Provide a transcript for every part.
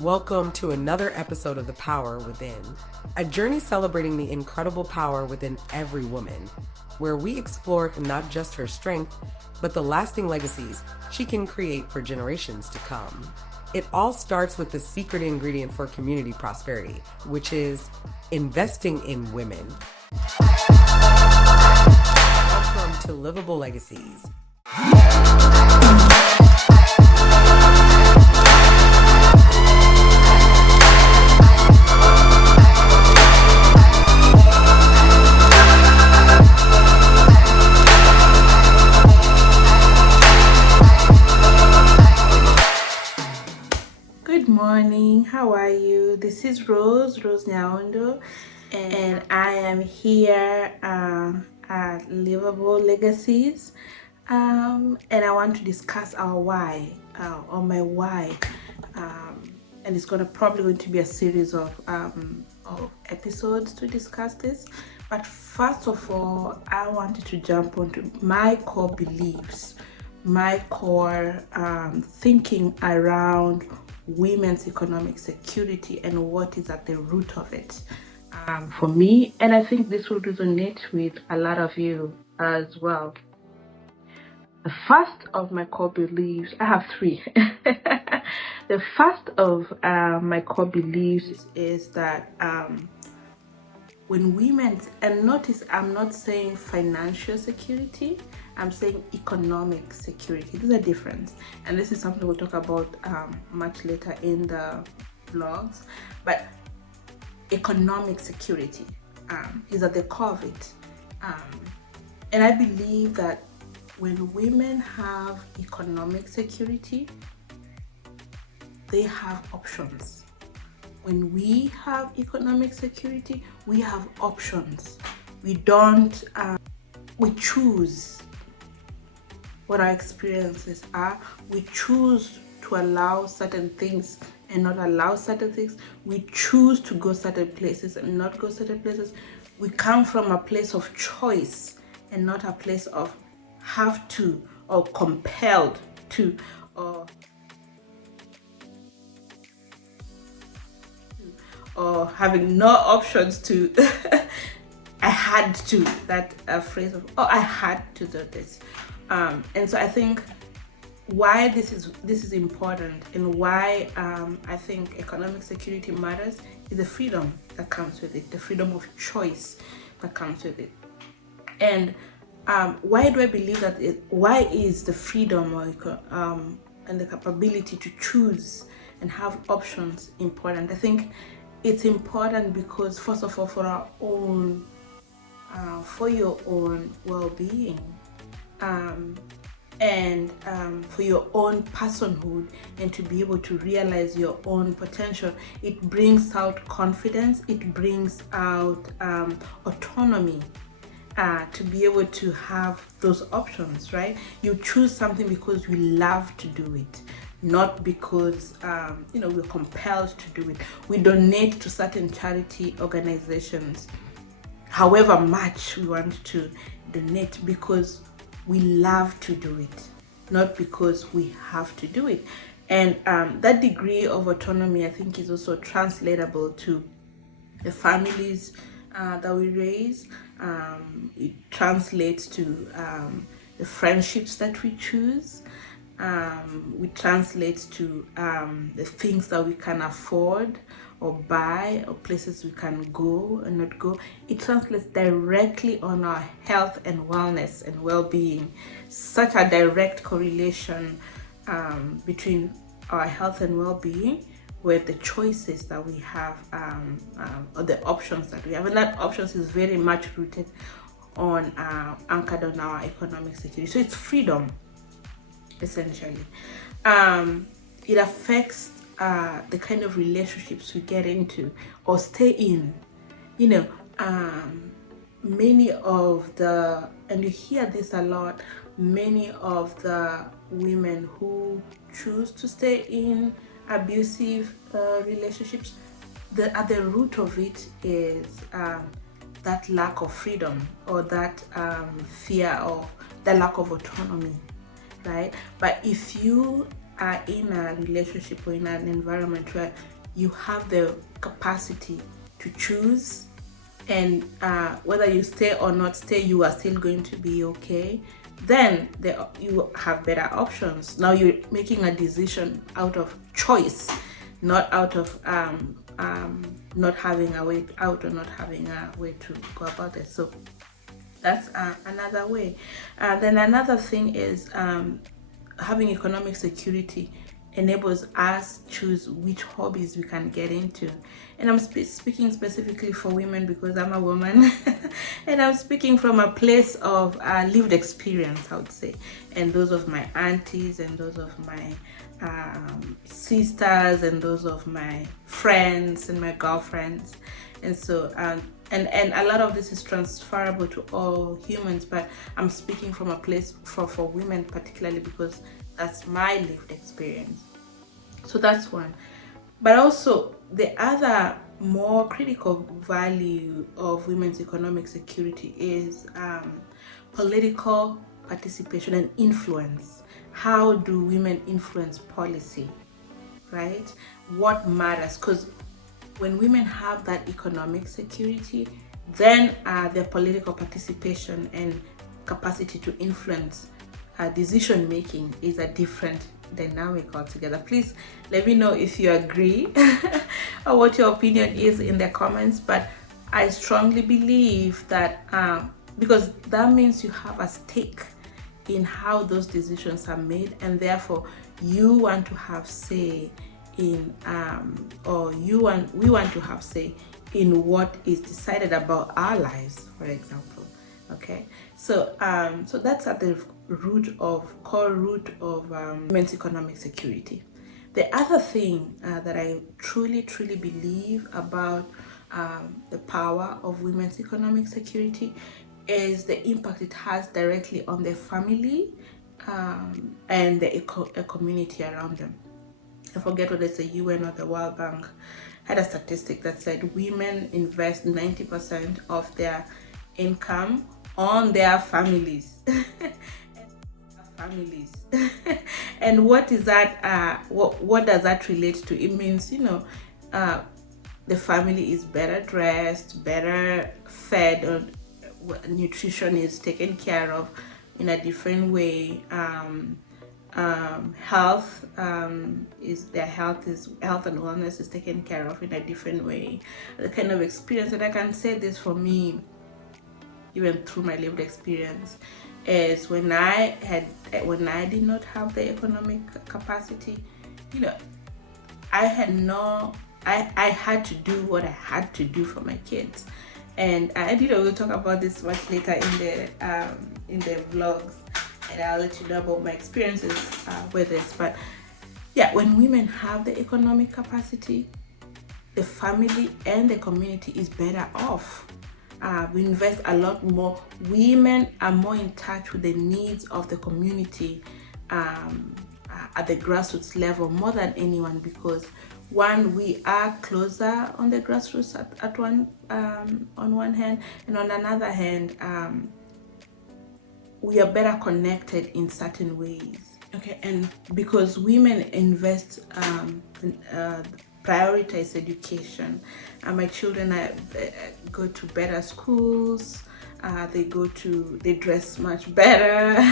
Welcome to another episode of The Power Within, a journey celebrating the incredible power within every woman, where we explore not just her strength, but the lasting legacies she can create for generations to come. It all starts with the secret ingredient for community prosperity, which is investing in women. Welcome to Livable Legacies. Good morning, how are you? This is Rose Nyaondo, and I am here at Livable Legacies, and I want to discuss our why, or my why, and it's probably going to be a series of episodes to discuss this. But first of all, I wanted to jump onto my core beliefs, my core thinking around women's economic security and what is at the root of it for me, and I think this will resonate with a lot of you as well. The first of my core beliefs, I have three. The first of my core beliefs is that when women, and notice I'm not saying financial security, I'm saying economic security. There's a difference, and this is something we'll talk about much later in the vlogs. But economic security is at the core of it, and I believe that when women have economic security, they have options. When we have economic security, we have options. We don't, we choose what our experiences are. We choose to allow certain things and not allow certain things. We choose to go certain places and not go certain places. We come from a place of choice and not a place of have to or compelled to or having no options to. I had to, that phrase of, oh, I had to do this. And so I think why this is important, and why I think economic security matters, is the freedom that comes with it, the freedom of choice that comes with it. And why do I believe that why is the freedom and the capability to choose and have options important? I think it's important because, first of all, for our own for your own well-being, and for your own personhood, and to be able to realize your own potential. It brings out confidence, it brings out autonomy, to be able to have those options, right? You choose something because you love to do it, not because we're compelled to do it. We donate to certain charity organizations, however much we want to donate, because we love to do it, not because we have to do it. And that degree of autonomy, I think, is also translatable to the families that we raise. It translates to the friendships that we choose. We translate to the things that we can afford or buy, or places we can go and not go. It translates directly on our health and wellness and well-being. Such a direct correlation between our health and well-being with the choices that we have, or the options that we have. And that options is very much rooted on anchored on our economic security. So it's freedom, essentially. It affects the kind of relationships we get into or stay in. Many of the, and you hear this a lot, many of the women who choose to stay in abusive relationships, at the root of it is that lack of freedom, or that fear of the lack of autonomy, right? But if you are in a relationship or in an environment where you have the capacity to choose, and whether you stay or not stay, you are still going to be okay, then you have better options. Now you're making a decision out of choice, not out of not having a way out or not having a way to go about it. So that's another way. Then another thing is having economic security enables us choose which hobbies we can get into. And I'm speaking specifically for women because I'm a woman and I'm speaking from a place of lived experience, I would say, and those of my aunties and those of my sisters and those of my friends and my girlfriends. And so and a lot of this is transferable to all humans, but I'm speaking from a place for women particularly because that's my lived experience. So that's one. But also the other more critical value of women's economic security is political participation and influence. How do women influence policy, right? What matters? Because when women have that economic security, then their political participation and capacity to influence decision making is a different dynamic altogether. Please let me know if you agree or what your opinion is in the comments. But I strongly believe that because that means you have a stake in how those decisions are made, and therefore you want to have say in we want to have say in what is decided about our lives, for example. Okay, so so that's at the core root of women's economic security. The other thing that I truly believe about the power of women's economic security is the impact it has directly on their family and the community around them. I forget whether it's the UN or the World Bank had a statistic that said women invest 90% of their income on their families. And what is that? What does that relate to? It means, you know, the family is better dressed, better fed, or nutrition is taken care of in a different way. Health and wellness is taken care of in a different way. The kind of experience that I can say this for me, even through my lived experience, is when I did not have the economic capacity, you know, I had to do what I had to do for my kids. And we'll talk about this much later in the vlogs, and I'll let you know about my experiences with this. But yeah, when women have the economic capacity, the family and the community is better off. We invest a lot more. Women are more in touch with the needs of the community at the grassroots level more than anyone, because one, we are closer on the grassroots on one hand, and on another hand, we are better connected in certain ways. Okay, and because women invest prioritize education. My children go to better schools. They dress much better.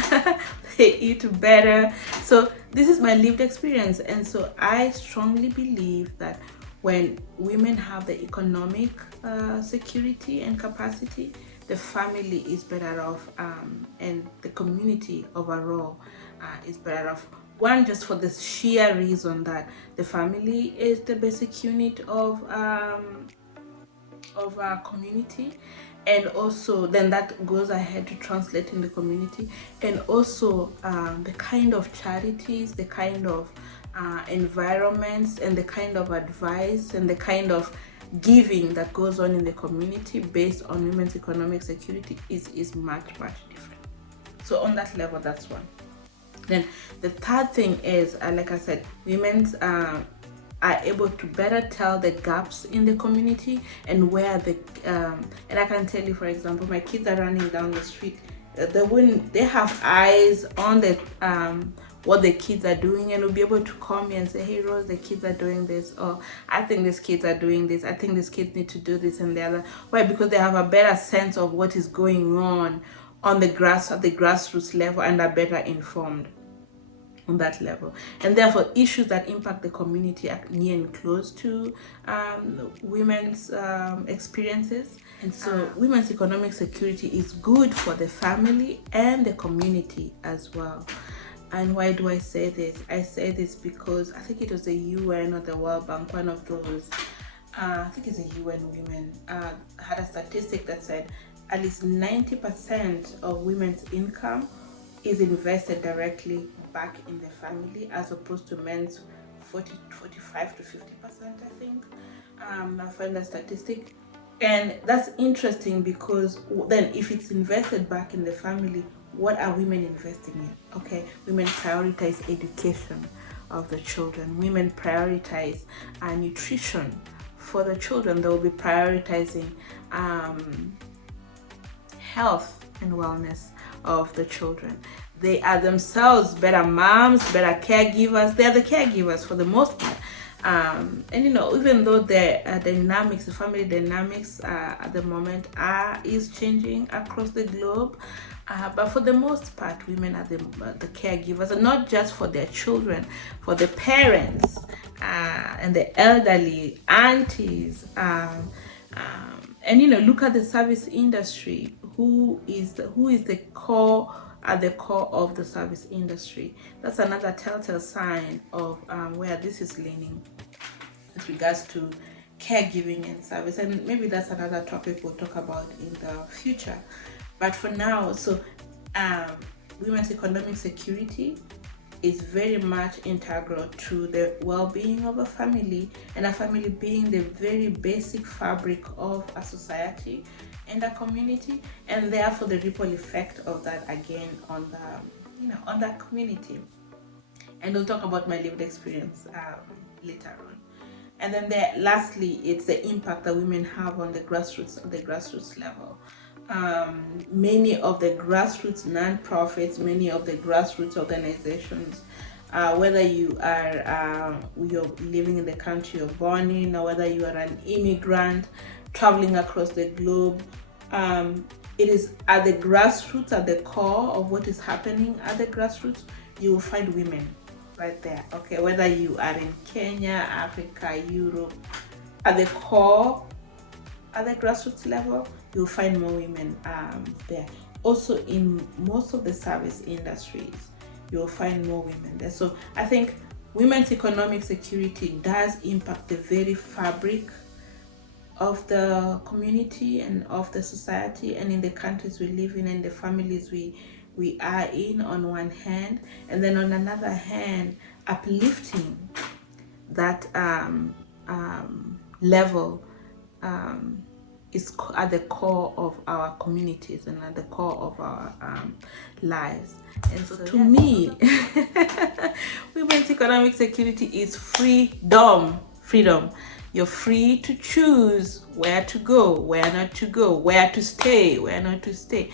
They eat better. So this is my lived experience, and so I strongly believe that when women have the economic security and capacity, the family is better off, and the community overall is better off. One, just for the sheer reason that the family is the basic unit of our community, and also then that goes ahead to translate in the community, and also the kind of charities, the kind of environments, and the kind of advice and the kind of giving that goes on in the community based on women's economic security is much different. So on that level, that's one. Then the third thing is, like I said, women's are able to better tell the gaps in the community and where and I can tell you, for example, my kids are running down the street. They have eyes on the what the kids are doing, and will be able to call me and say, hey Rose, the kids are doing this, or I think these kids are doing this, I think these kids need to do this and the other. Why? Because they have a better sense of what is going on the grassroots level, and are better informed on that level. And therefore, issues that impact the community are near and close to women's experiences. And so women's economic security is good for the family and the community as well. And why do I say this? I say this because I think it was the UN or the World Bank, one of those, I think it's the UN Women, had a statistic that said at least 90% of women's income is invested directly back in the family, as opposed to men's 45 to 50%, I think. I found that statistic. And that's interesting because then if it's invested back in the family, what are women investing in? Okay, women prioritize education of the children. Women prioritize nutrition for the children. They will be prioritizing health and wellness of the children. They are themselves better moms, better caregivers. They are the caregivers for the most part. And even though the dynamics, the family dynamics at the moment is changing across the globe, but for the most part, women are the caregivers, and not just for their children, for the parents and the elderly, aunties. And look at the service industry. Who is the core? At the core of the service industry. That's another telltale sign of where this is leaning with regards to caregiving and service. And maybe that's another topic we'll talk about in the future. But for now, so women's economic security is very much integral to the well-being of a family, and a family being the very basic fabric of a society and a community, and therefore the ripple effect of that again on the on that community. And we'll talk about my lived experience later on. And then lastly, it's the impact that women have on the grassroots level. Many of the grassroots non-profits, many of the grassroots organizations, whether you are you're living in the country you're born in, or whether you are an immigrant traveling across the globe, it is at the grassroots, at the core of what is happening at the grassroots, you will find women right there. Okay, whether you are in Kenya, Africa, Europe, at the core, at the grassroots level, you'll find more women there. Also, in most of the service industries, you'll find more women there. So I think women's economic security does impact the very fabric of the community and of the society, and in the countries we live in and the families we are in on one hand, and then on another hand, uplifting that level is at the core of our communities and at the core of our lives. And so to me, women's economic security is freedom. You're free to choose where to go, where not to go, where to stay, where not to stay,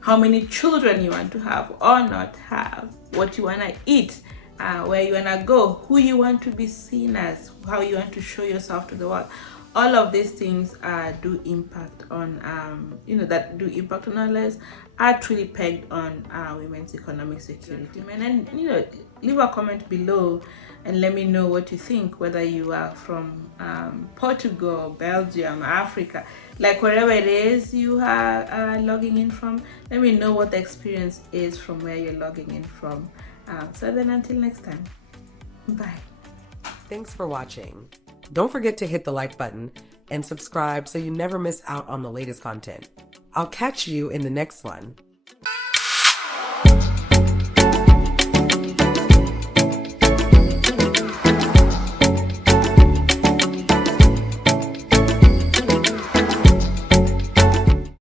how many children you want to have or not have, what you want to eat, where you want to go, who you want to be seen as, how you want to show yourself to the world. All of these things do impact on, that do impact on our lives, are truly pegged on women's economic security. And, leave a comment below and let me know what you think, whether you are from Portugal, Belgium, Africa, like wherever it is you are logging in from. Let me know what the experience is from where you're logging in from. So then until next time, bye. Thanks for watching. Don't forget to hit the like button and subscribe so you never miss out on the latest content. I'll catch you in the next one.